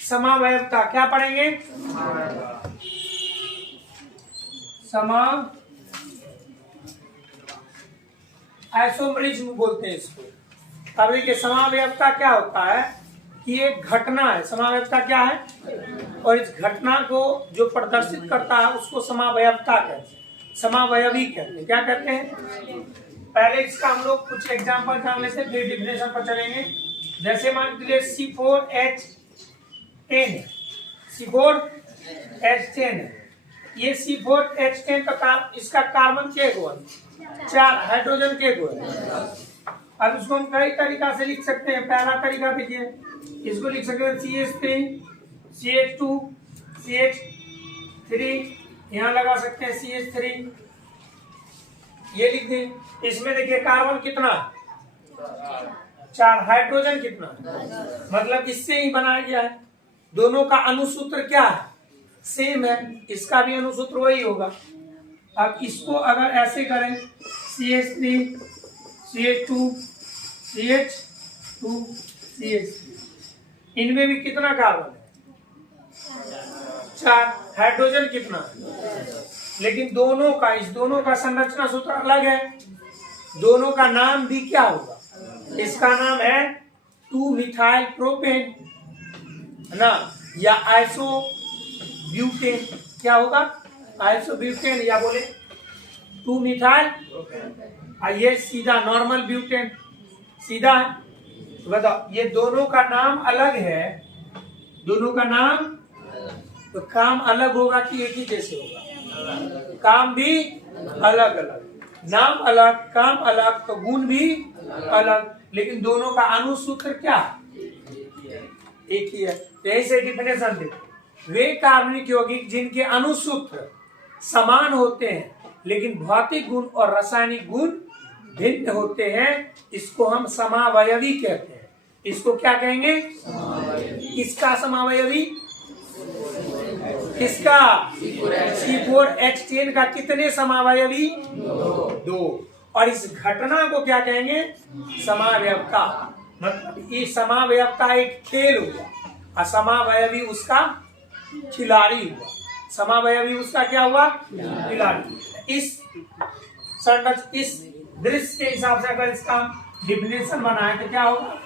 समावयवता क्या पढ़ेंगे? आइसोमरिज्म बोलते हैं इसको। अब देखिए समावयवता क्या होता है कि एक घटना है। समावयवता क्या है? और इस घटना को जो प्रदर्शित करता है उसको समावयवता कहते हैं, समावयवी कहते हैं। क्या कहते हैं? पहले इसका हम लोग कुछ एग्जांपल जान लेते हैं, फिर डिफिनेशन पर चलेंगे। जैसे मान लीजिए C4H10 C4H10 है। ये C4H10 का काम, इसका कार्बन के गो है 4, हाइड्रोजन के गो है। अब इसको हम कई तरीका से लिख सकते हैं। पहला तरीका देखिए, इसको लिख सकते हैं CH3 CH2 CH3, यहाँ लगा सकते हैं CH3, ये लिख दें। इसमें देखिए कार्बन कितना? 4, हाइड्रोजन कितना? मतलब इससे ही बनाया गया है। दोनों का अनुसूत्र क्या है? सेम है, इसका भी अनुसूत्र वही होगा। अब इसको अगर ऐसे करें CH3 CH2 CH2 CH3, इनमें भी कितना कार्बन है? 4, हाइड्रोजन कितना? लेकिन दोनों का, इस दोनों का संरचना सूत्र अलग है। दोनों का नाम भी क्या होगा? इसका नाम है 2-मिथाइल प्रोपेन ना, या आइसोब्यूटेन। क्या होगा? आइसोब्यूटेन, या बोले 2-मिथाइल। ये सीधा नॉर्मल ब्यूटेन सीधा है। तो बताओ, ये दोनों का नाम अलग है, दोनों का नाम, तो काम अलग होगा कि एक ही जैसे होगा? काम भी अलग अलग, नाम अलग, काम अलग, तो गुण भी अलग, लेकिन दोनों का अनुसूत्र क्या? एक ही है। यही से डिफिनेशन देखो, वे कार्बनिक यौगिक जिनके अनुसूत्र समान होते हैं लेकिन भौतिक गुण और रासायनिक गुण भिन्न होते हैं, इसको हम समावयवी कहते हैं। इसको क्या कहेंगे? किसका समावयवी? किसका? C4H10 का कितने समावयवी? 2। और इस घटना को क्या कहेंगे? समावयवता। मतलब ये समावयवता एक खेल हुआ, असमावयवी उसका खिलाड़ी हुआ। समावयवी उसका क्या हुआ? खिलाड़ी। इस दृश्य के हिसाब से अगर इसका डिफिनेशन बनाए तो क्या होगा?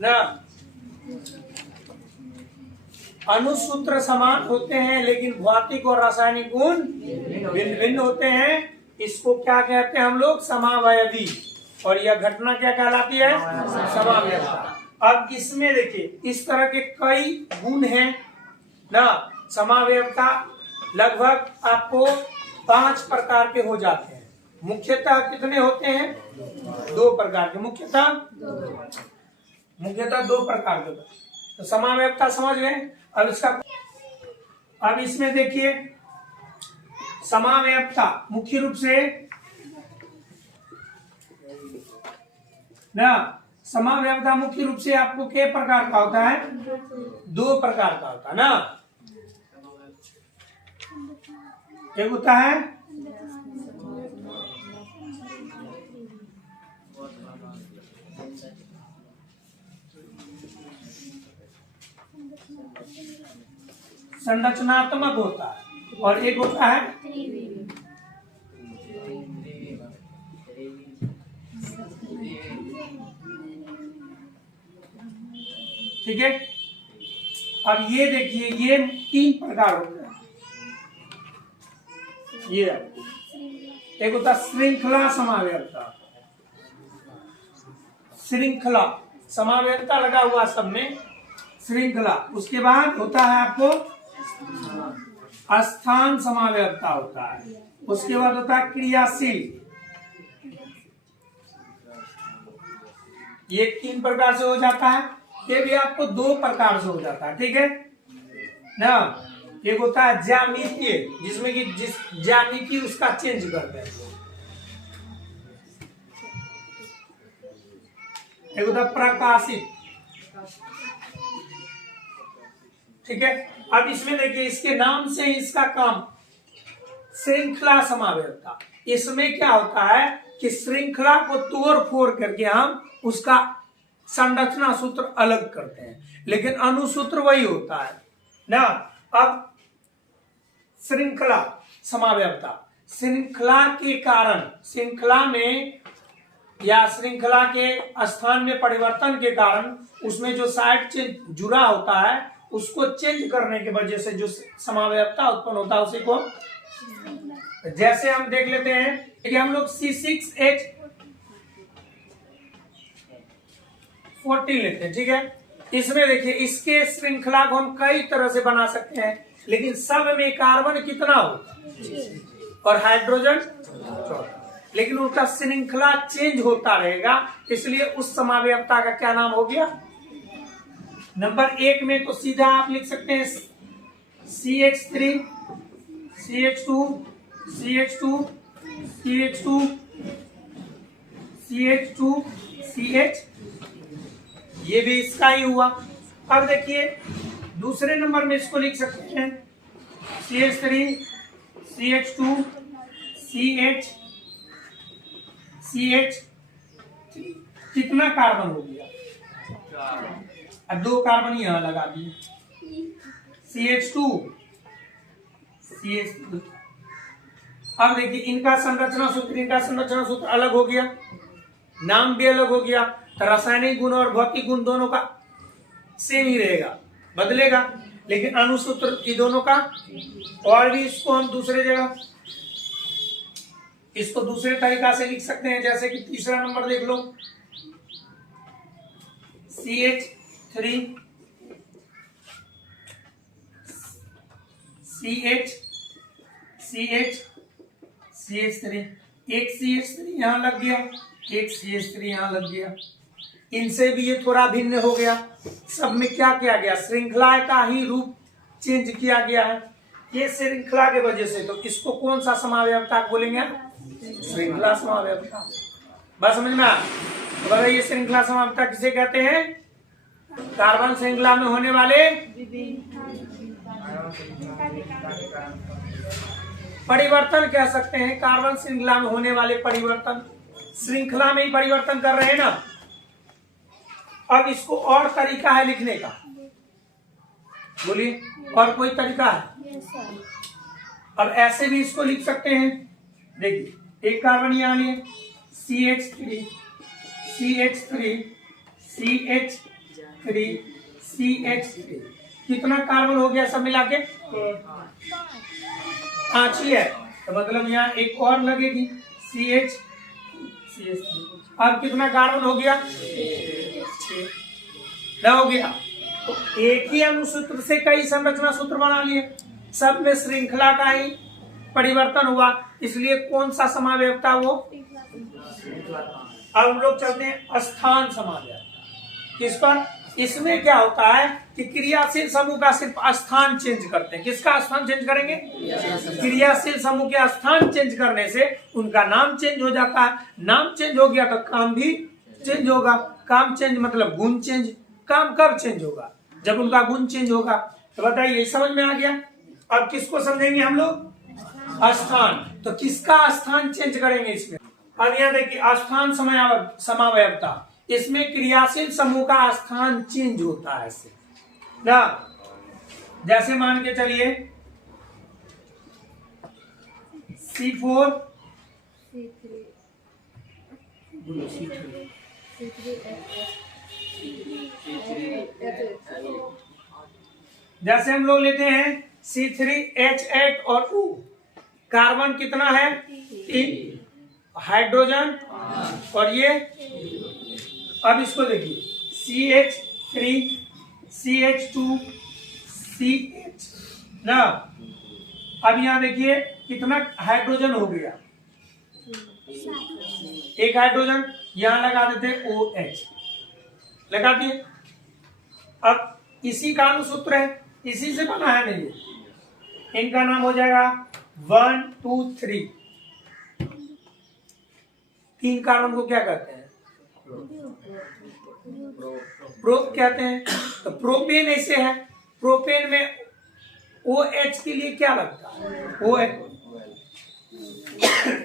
ना, अनुसूत्र समान होते हैं लेकिन भौतिक और रासायनिक गुण भिन्न भिन्न होते हैं। इसको क्या कहते हैं हम लोग? समावयवी। और यह घटना क्या कहलाती है? समावयवता। अब इसमें देखिए इस तरह के कई गुण हैं ना। समावयवता लगभग आपको 5 प्रकार के हो जाते हैं। मुख्यतः कितने होते हैं? 2 प्रकार के। मुख्यतः 2 प्रकार के। तो समावयवता समझ गए। अब इसमें देखिए समावयवता मुख्य रूप से ना, समावयवता मुख्य रूप से आपको कितने प्रकार का होता है? 2 प्रकार का होता है ना। एक होता है संरचनात्मक होता है और एक होता है ठीक है। अब ये देखिए ये 3 प्रकार होते हैं। ये एक होता है श्रृंखला समावयवता। श्रृंखला समावयवता लगा हुआ सब में, श्रृंखला। उसके बाद होता है आपको स्थान समावयवता होता है। उसके बाद होता है क्रियाशील, ये 3 प्रकार से हो जाता है। ये भी आपको 2 प्रकार से हो जाता है, ठीक है ना। एक होता है ज्यामितीय, जिसमें कि जिस ज्यामिति उसका चेंज करते हैं। एक होता है प्रकाशित, ठीक है। अब इसमें देखिए, इसके नाम से इसका काम श्रृंखला समावयवता। इसमें क्या होता है कि श्रृंखला को तोड़ फोड़ करके हम उसका संरचना सूत्र अलग करते हैं, लेकिन अनुसूत्र वही होता है ना। अब श्रृंखला समावयवता, श्रृंखला के कारण, श्रृंखला में या श्रृंखला के स्थान में परिवर्तन के कारण उसमें जो साइड चेंज जुड़ा होता है उसको चेंज करने की वजह से जो समावयवता उत्पन्न होता है उसी को, जैसे हम देख लेते हैं कि हम लोग C6H14 लेते हैं, ठीक है। इसमें देखिए, इसके श्रृंखला को हम कई तरह से बना सकते हैं, लेकिन सब में कार्बन कितना होगा और हाइड्रोजन 14, लेकिन उनका श्रृंखला चेंज होता रहेगा, इसलिए उस समावयवता का क्या नाम हो गया। नंबर 1 में तो सीधा आप लिख सकते हैं CH3 CH2 CH2 CH2 CH2 CH, ये भी इसका ही हुआ। अब देखिए दूसरे नंबर में इसको लिख सकते हैं CH3 CH2 CH CH, कितना कार्बन हो गया, अब 2 कार्बन यहां लगा दिए, CH2 CH3। अब देखिए इनका संरचना सूत्र अलग हो गया, नाम भी अलग हो गया, तो रासायनिक गुण और भौतिक गुण दोनों का सेम ही रहेगा, बदलेगा, लेकिन अनुसूत्र ये दोनों का। और भी इसको हम दूसरे जगह इसको दूसरे तरीका से लिख सकते हैं, जैसे कि तीसरा नंबर देख लो CH3 CH3, एक CH3 यहां लग गया, एक CH3 यहां लग गया। इनसे भी ये थोड़ा भिन्न हो गया। सब में क्या किया गया, श्रृंखला का ही रूप चेंज किया गया है। ये श्रृंखला के वजह से, तो इसको कौन सा समावयवता बोलेंगे, श्रृंखला समावयवता। बस समझ में आया। ये श्रृंखला समावयवता किसे कहते हैं, कार्बन श्रृंखला में होने वाले परिवर्तन कह सकते हैं। कार्बन श्रृंखला में होने वाले परिवर्तन, श्रृंखला में ही परिवर्तन कर रहे हैं ना। अब इसको और तरीका है लिखने का, बोलिए और कोई तरीका है। अब ऐसे भी इसको लिख सकते हैं, देखिए एक कार्बन यहाँ लिए CH3 CH3 CH3 CH3, कितना कार्बन हो गया सब मिला के, 5 ही है, तो मतलब यहाँ एक और लगेगी CH3। अब कितना कार्बन हो गया, 6 हो गया। तो एक ही अनुसूत्र से कई संरचना सूत्र बना लिए, सब में श्रृंखला का ही परिवर्तन हुआ, इसलिए कौन सा समावयवता वो। अब हम लोग चलते हैं स्थान समावयवता। किस पर, इसमें क्या होता है कि क्रियाशील समूह का सिर्फ स्थान चेंज करते हैं। किसका स्थान चेंज करेंगे, क्रियाशील समूह के स्थान चेंज करने से उनका नाम चेंज हो जाता है। नाम चेंज हो गया तो काम भी चेंज होगा। काम चेंज मतलब गुण चेंज। काम कब चेंज होगा, जब उनका गुण चेंज होगा। तो बताइए समझ में आ गया। अब किसको समझेंगे हम लोग, स्थान। तो किसका स्थान चेंज करेंगे इसमें। अब यहाँ देखिए स्थान समावयवता, इसमें क्रियाशील समूह का स्थान चेंज होता है इससे ना। जैसे मान के चलिए C4 जैसे हम लोग लेते हैं C3H8 और O, कार्बन कितना है 3, हाइड्रोजन और ये। अब इसको देखिए CH3 CH2 CH ना, अब यहाँ देखिए कितना हाइड्रोजन हो गया, एक हाइड्रोजन, यहां लगा देते OH, लगा दिए। अब इसी का अनुसूत्र है, इसी से बना है नहीं, इनका नाम हो जाएगा 1 2 3। 3 कार्बन को क्या कहते हैं? प्रोप कहते हैं। तो प्रोपेन ऐसे है, प्रोपेन में OH के लिए क्या लगता है? OH।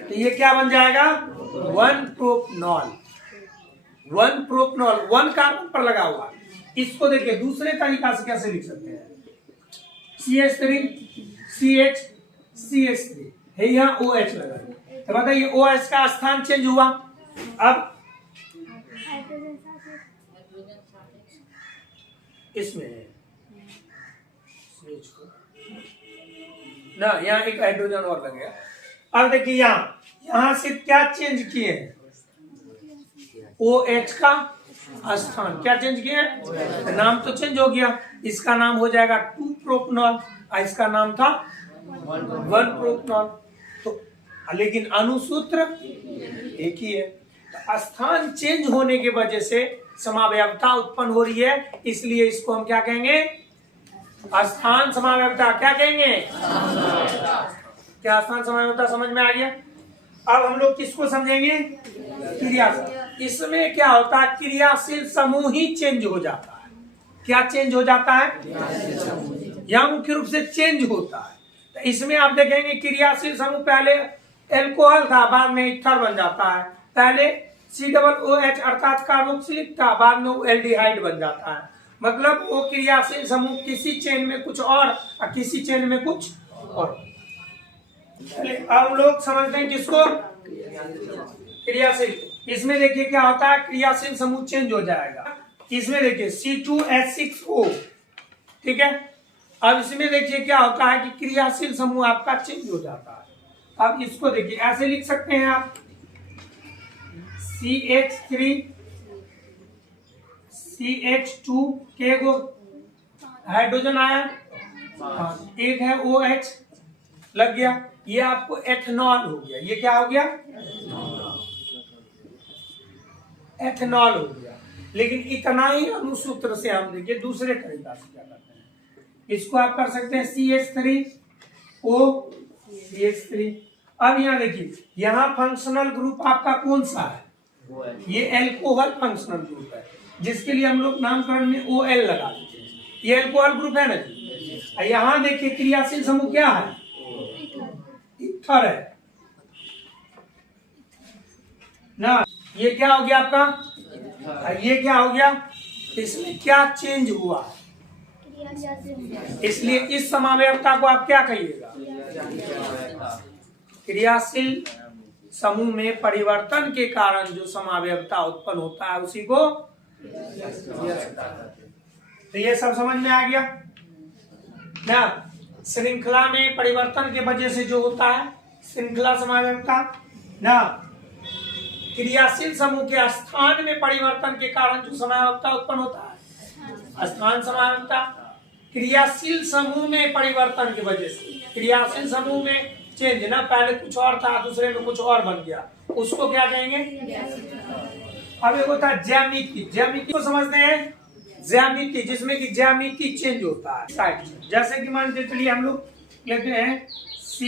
तो ये क्या बन जाएगा? 1 प्रोपनॉल। 1 प्रोपनॉल 1 कार्बन पर लगा हुआ। इसको देखिए दूसरे तरीका से कैसे लिख सकते हैं, CH3 CH CH3 है, यहाँ OH लगा। तो बताइए OH का स्थान चेंज हुआ। अब इसमें ना यहाँ एक हाइड्रोजन और लग गया। अब देखिए यहाँ से क्या चेंज किए हैं? OH का स्थान क्या चेंज किए हैं? नाम तो चेंज हो गया, इसका नाम हो जाएगा 2 प्रोपनॉल, इसका नाम था 1 प्रोपनॉल। तो लेकिन अनुसूत्र एक ही है। तो स्थान चेंज होने की वजह से समावयवता उत्पन्न हो रही है, इसलिए इसको हम क्या कहेंगे? स्थान समावयवता। क्या कहेंगे? क्या स्थान समावयवता समझ में आ गया? अब हम लोग किसको समझेंगे? क्रियाशील। इसमें क्या होता है? क्रियाशील समूह ही चेंज हो जाता है। क्या चेंज हो जाता है? यह मुख्य रूप से चेंज होता है। तो इसमें आप देखेंगे क्रियाशील समूह पहले एल्कोहल था, बाद में इथर बन जाता है। पहले COOH अर्थात कार्बोक्सिलिक था, बाद में वो एल्डिहाइड बन जाता है। मतलब वो क्रियाशील समूह किसी चेन में कुछ और किसी चेन में कुछ और। अब लोग समझते हैं किसको? क्रियाशील। इसमें देखिए क्या होता है, क्रियाशील समूह चेंज हो जाएगा। इसमें देखिए C2H6O, ठीक है। अब इसमें देखिए क्या होता है कि क्रियाशील समूह आपका चेंज हो जाता है। अब इसको देखिए ऐसे लिख सकते हैं आप, CH3 CH2 के गो हाइड्रोजन आया, एक है OH लग गया, ये आपको एथेनॉल हो गया। ये क्या हो गया? एथेनॉल हो गया। लेकिन इतना ही अनुसूत्र से हम देखिए दूसरे तरीका से क्या करते हैं, इसको आप कर सकते हैं CH3O CH3। अब यहाँ देखिए, यहाँ फंक्शनल ग्रुप आपका कौन सा है? ये एल्कोहल फंक्शनल ग्रुप है, जिसके लिए हम लोग नामकरण में OL लगा देते हैं। ये एल्कोहल ग्रुप है ना जी। यहाँ देखिए क्रियाशील समूह क्या है? इथर है ना। ये क्या हो गया आपका? ये क्या हो गया? इसमें क्या चेंज हुआ? इसलिए इस समावयवता को आप क्या कहिएगा? क्रियाशील समूह में परिवर्तन के कारण जो समावयवता उत्पन्न होता है उसी को। तो ये सब समझ में आ गया ना। श्रृंखला में परिवर्तन के वजह से जो होता है श्रृंखला समावयवता ना, क्रियाशील समूह के स्थान में परिवर्तन के कारण जो समावयवता उत्पन्न होता है स्थान समावयवता। क्रियाशील समूह में परिवर्तन की वजह से, क्रियाशील समूह में चेंज ना, पहले कुछ और था दूसरे में कुछ और बन गया, उसको क्या कहेंगे? अब एक होता है ज्यामिति। ज्यामिति को समझते हैं? ज्यामिति जिसमें कि ज्यामिति चेंज होता है साइड। जैसे कि मान के चलिए हम लोग लेते हैं C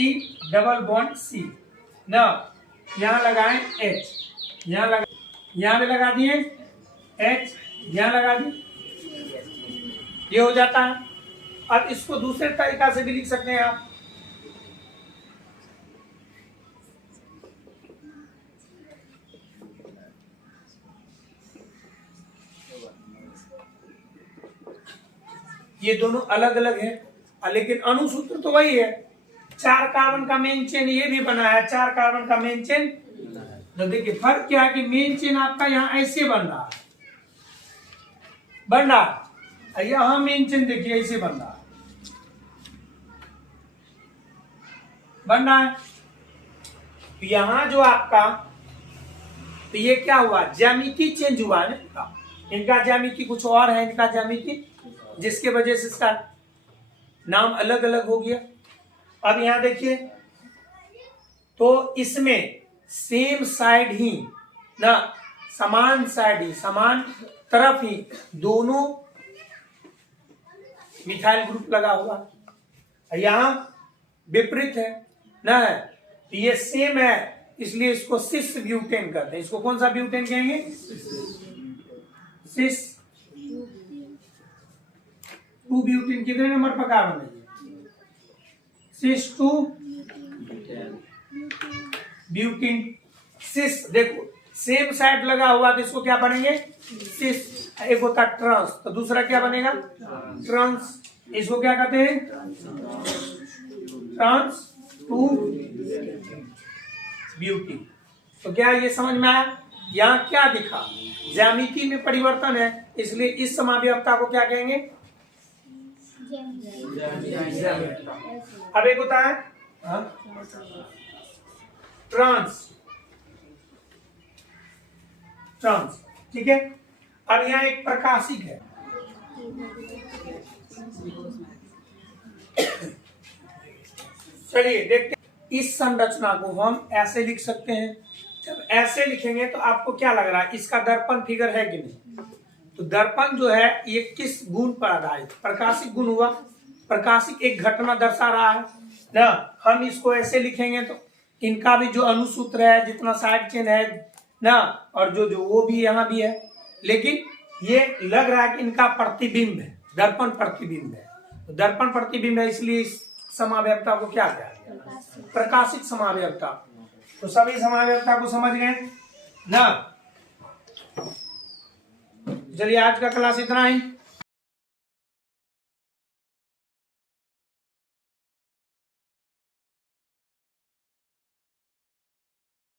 डबल बॉन्ड C ना, यहाँ लगाएं H, यहाँ भी लगा दिए H, यहाँ लगा दिए, ये हो जाता है। अब इसको दूसरे तरीका से भी लिख सकते हैं आप, ये दोनों अलग अलग है लेकिन अनुसूत्र तो वही है। 4 कार्बन का मेन चेन ये भी बना है, 4 कार्बन का मेन चेन। तो देखिए फर्क क्या है कि मेन चेन आपका यहाँ ऐसे बन रहा है, यहाँ मेन चेन देखिए ऐसे बन रहा है। तो यहाँ जो आपका, तो ये क्या हुआ? ज्यामिति चेंज हुआ है ना। इनका ज्यामिति कुछ और है, इनका ज्यामिति, जिसके वजह से इसका नाम अलग अलग हो गया। अब यहां देखिए, तो इसमें सेम साइड ही ना, समान साइड ही, समान तरफ ही दोनों मिथाइल ग्रुप लगा हुआ, यहां विपरीत है ना, तो ये सेम है, इसलिए इसको सिस ब्यूटेन कहते हैं। इसको कौन सा ब्यूटेन कहेंगे? सिस 2 ब्यूटेन। कितने नंबर पर कार्बन है? सिस 2 ब्यूटेन। सिस देखो सेम साइड लगा हुआ, तो इसको क्या बनेंगे? सिस। एक होता ट्रांस, तो दूसरा क्या बनेगा? ट्रांस। इसको क्या कहते हैं? Trans 2 butane. तो क्या ये समझ में आया? यहाँ क्या दिखा? ज्यामिति में परिवर्तन है, इसलिए इस समावयवता को क्या कहेंगे? अब एक होता है ट्रांस, ट्रांस, ठीक है। अब यहाँ एक प्रकाशिक है, चलिए देखते हैं। इस संरचना को हम ऐसे लिख सकते हैं। जब ऐसे लिखेंगे तो आपको क्या लग रहा है? इसका दर्पण फिगर है कि नहीं? तो दर्पण जो है ये किस गुण पर आधारित? प्रकाशिक गुण हुआ। प्रकाशिक एक घटना दर्शा रहा है ना, हम इसको ऐसे लिखेंगे तो इनका भी जो अनुसूत्र है, जितना साइड चेन है ना, और जो जो वो भी यहाँ भी है, लेकिन ये लग रहा है कि इनका प्रतिबिंब है, दर्पण प्रतिबिंब है। तो दर्पण प्रतिबिंब है, इसलिए इस समावयवता को क्या कहा गया? प्रकाशिक समावयवता। तो सभी समावयवता को समझ गए ना। चलिए आज का क्लास इतना ही।